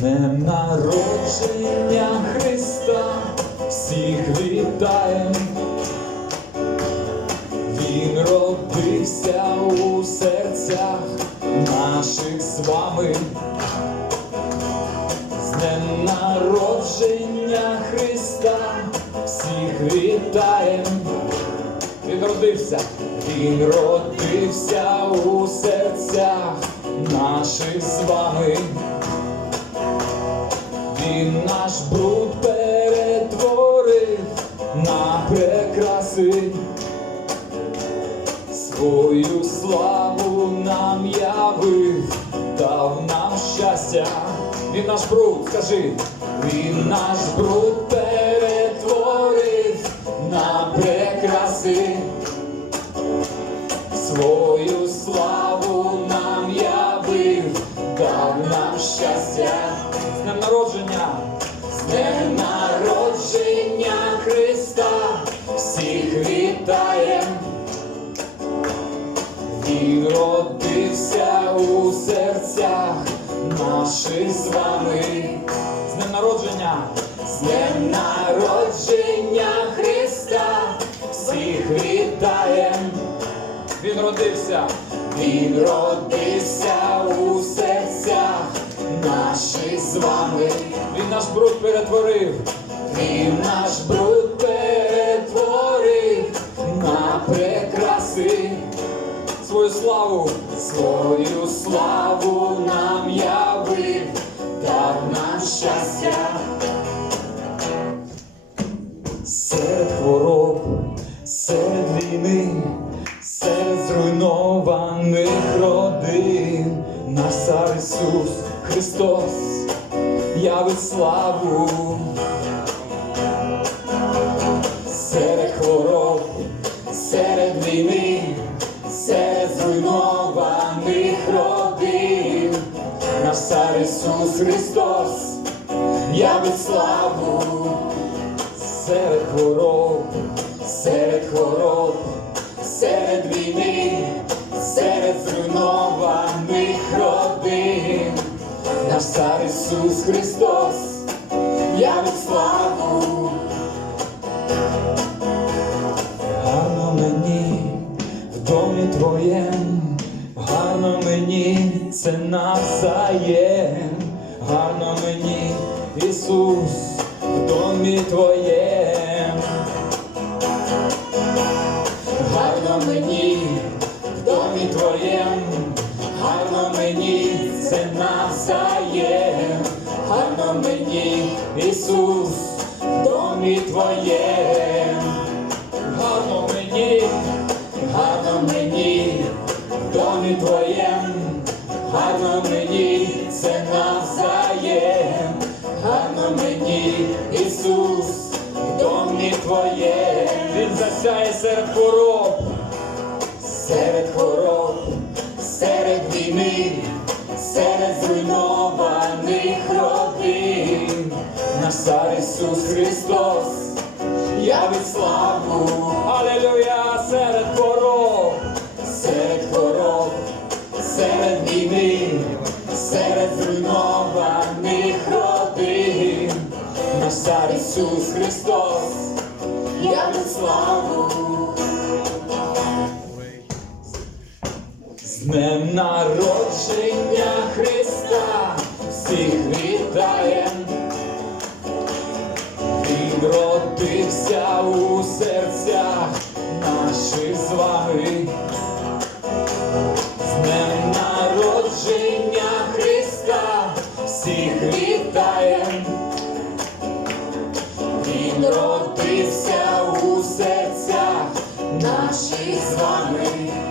днем народження Христа всіх вітаєм. Він родився у серцях наших з вами. З днем народження Христа всіх вітаєм. Він родився, він родився у серцях наших з вами. Він наш бруд перетворив на прекраси. Свою славу нам явив, дав нам щастя. Він наш бруд, скажи, він наш бруд перетворив на прекраси. Свою славу нам явив, дав нам щастя. З народження, Христа, всіх вітаєм. Він родився у серцях наших з вами. З днем народження, з днем народження Христа, всіх вітаєм. Він родився, він родився у серцях наших з вами. Він наш бруд перетворив, він наш бруд перетворив на прекраси. Свою славу, свою славу нам явив, дав нам щастя. Серед хвороб, серед війни, серед зруйнованих родин, наш цар Ісус Христос явить славу. Серед хвороб, серед війни, серед зруйнованих родин, наш цар Ісус Христос явить славу. Серед хвороб, серед хвороб, Ісус Христос я явить славу. Гарно мені в домі твоєм, гарно мені це навзаєм, гарно мені Ісус в домі твоєм. Гарно мені в домі твоєм, гарно мені це навзаєм, гарно мені Ісус в домі твоєм. Гарно мені, гарно мені в домі твоєм, гарно мені це навзаєм, гарно мені Ісус в домі твоєм. Він засяє серед хвороб, серед хвороб, цар Ісус Христос. Явить славу, Алелуя, серед хвороб, серед хвороб, серед війни, серед зруйнованих родин, наш цар Ісус Христос. Явить славу. З днем народження Христа всіх вітаєм. Він родився у серцях наших з вами. З днем народження Христа всіх вітаєм. Він родився у серцях наших з вами.